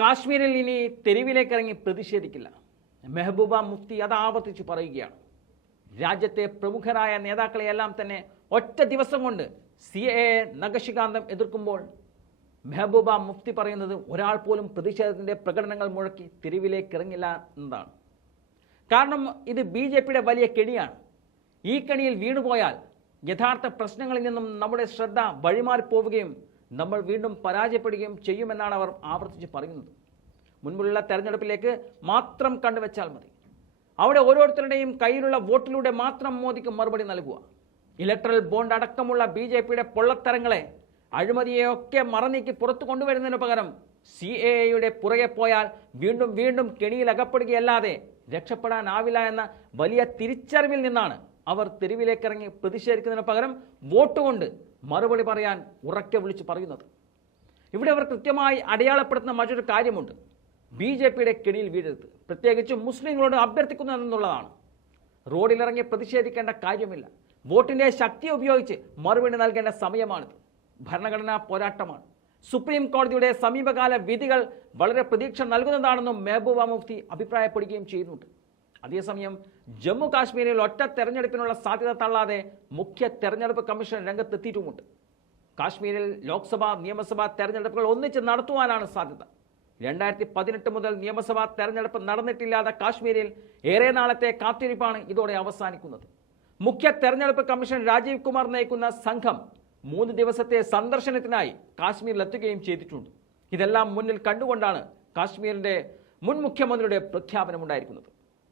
കാശ്മീരിൽ ഇനി തെരുവിലേക്ക് ഇറങ്ങി പ്രതിഷേധിക്കില്ല. മെഹബൂബ മുഫ്തി അത് ആവർത്തിച്ച് പറയുകയാണ്. രാജ്യത്തെ പ്രമുഖരായ നേതാക്കളെയെല്ലാം തന്നെ ഒറ്റ ദിവസം കൊണ്ട് സി എ നഖശികാന്തം എതിർക്കുമ്പോൾ മെഹബൂബ മുഫ്തി പറയുന്നത് ഒരാൾ പോലും പ്രതിഷേധത്തിന്റെ പ്രകടനങ്ങൾ മുഴക്കി തെരുവിലേക്ക് ഇറങ്ങില്ല എന്നതാണ്. കാരണം ഇത് ബി ജെ പിയുടെ വലിയ കെണിയാണ്. ഈ കെണിയിൽ വീണുപോയാൽ യഥാർത്ഥ പ്രശ്നങ്ങളിൽ നിന്നും നമ്മുടെ ശ്രദ്ധ വഴിമാറിപ്പോവുകയും നമ്മൾ വീണ്ടും പരാജയപ്പെടുകയും ചെയ്യുമെന്നാണ് അവർ ആവർത്തിച്ച് പറയുന്നത്. മുൻപുള്ള തെരഞ്ഞെടുപ്പിലേക്ക് മാത്രം കണ്ടുവച്ചാൽ മതി. അവിടെ ഓരോരുത്തരുടെയും കയ്യിലുള്ള വോട്ടിലൂടെ മാത്രം മോദിക്ക് മറുപടി നൽകുക. ഇലക്ട്രൽ ബോണ്ട് അടക്കമുള്ള ബി ജെ പിയുടെ പൊള്ളത്തരങ്ങളെ അഴിമതിയെയൊക്കെ മറനീക്കി പുറത്തു കൊണ്ടുവരുന്നതിന് പകരം സി എ എയുടെ പുറകെ പോയാൽ വീണ്ടും വീണ്ടും കെണിയിലകപ്പെടുകയല്ലാതെ രക്ഷപ്പെടാനാവില്ല എന്ന വലിയ തിരിച്ചറിവിൽ നിന്നാണ് അവർ തെരുവിലേക്കിറങ്ങി പ്രതിഷേധിക്കുന്നതിന് പകരം വോട്ട് കൊണ്ട് മറുപടി പറയാൻ ഉറക്കെ വിളിച്ച് പറയുന്നത്. ഇവിടെ അവർ കൃത്യമായി അടയാളപ്പെടുത്തുന്ന മറ്റൊരു കാര്യമുണ്ട്. ബി ജെ പിയുടെ കെണിയിൽ വീഴരുത്. പ്രത്യേകിച്ചും മുസ്ലിങ്ങളോട് അഭ്യർത്ഥിക്കുന്നു എന്നുള്ളതാണ്. റോഡിലിറങ്ങി പ്രതിഷേധിക്കേണ്ട കാര്യമില്ല. വോട്ടിന്റെ ശക്തി ഉപയോഗിച്ച് മറുപടി നൽകേണ്ട സമയമാണിത്. ഭരണഘടനാ പോരാട്ടമാണ്. സുപ്രീം കോടതിയുടെ സമീപകാല വിധികൾ വളരെ പ്രതീക്ഷ നൽകുന്നതാണെന്നും മെഹബൂബ മുഫ്തി അഭിപ്രായപ്പെടുകയും ചെയ്യുന്നുണ്ട്. അതേസമയം ജമ്മു കാശ്മീരിൽ ഒറ്റ തെരഞ്ഞെടുപ്പിനുള്ള സാധ്യത തള്ളാതെ മുഖ്യ തെരഞ്ഞെടുപ്പ് കമ്മീഷൻ രംഗത്തെത്തിയിട്ടുമുണ്ട്. കാശ്മീരിൽ ലോക്സഭാ നിയമസഭാ തെരഞ്ഞെടുപ്പുകൾ ഒന്നിച്ച് നടത്തുവാനാണ് സാധ്യത. രണ്ടായിരത്തി പതിനെട്ട് മുതൽ നിയമസഭാ തെരഞ്ഞെടുപ്പ് നടന്നിട്ടില്ലാതെ കാശ്മീരിൽ ഏറെ നാളത്തെ കാത്തിരിപ്പാണ് ഇതോടെ അവസാനിക്കുന്നത്. മുഖ്യ തെരഞ്ഞെടുപ്പ് കമ്മീഷൻ രാജീവ് കുമാർ നയിക്കുന്ന സംഘം മൂന്ന് ദിവസത്തെ സന്ദർശനത്തിനായി കാശ്മീരിലെത്തുകയും ചെയ്തിട്ടുണ്ട്. ഇതെല്ലാം മുന്നിൽ കണ്ടുകൊണ്ടാണ് കാശ്മീരിന്റെ മുൻ മുഖ്യമന്ത്രിയുടെ പ്രഖ്യാപനമുണ്ടായിരിക്കുന്നത്.